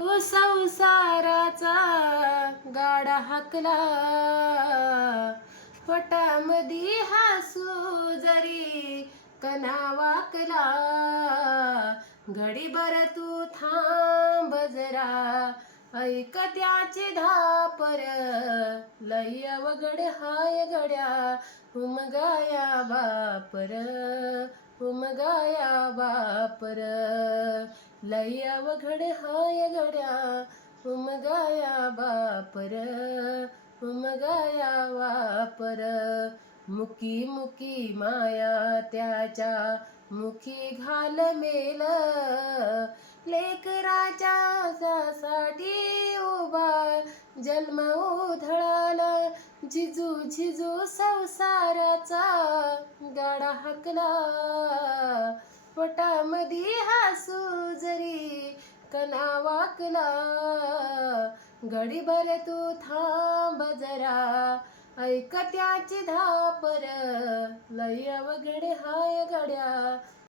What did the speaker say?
तो संसाराचा गाडा हाकला, पोटामधी हसू जरी कणा वाकला. घडीभर तू थांब जरा, ऐक त्याचे धापर, लय अवघड हाय गड्या, उमगाया बापर, उमगाया बापर. लय अवघड हाय गड्या, उमगाया बापर, उमगाया वापर. मुकी मुकी माया त्याच्या मुखी घाल मेल, लेकराच्या साठी उभा जन्म उधळाला. झिजू झिजू संसाराचा गाडा हाकला, पोटामधी हसू जरी कणा वाकला. घडीभर तू थांब जरा, ऐक त्याची धापर, लय अवघड हाय गड्या,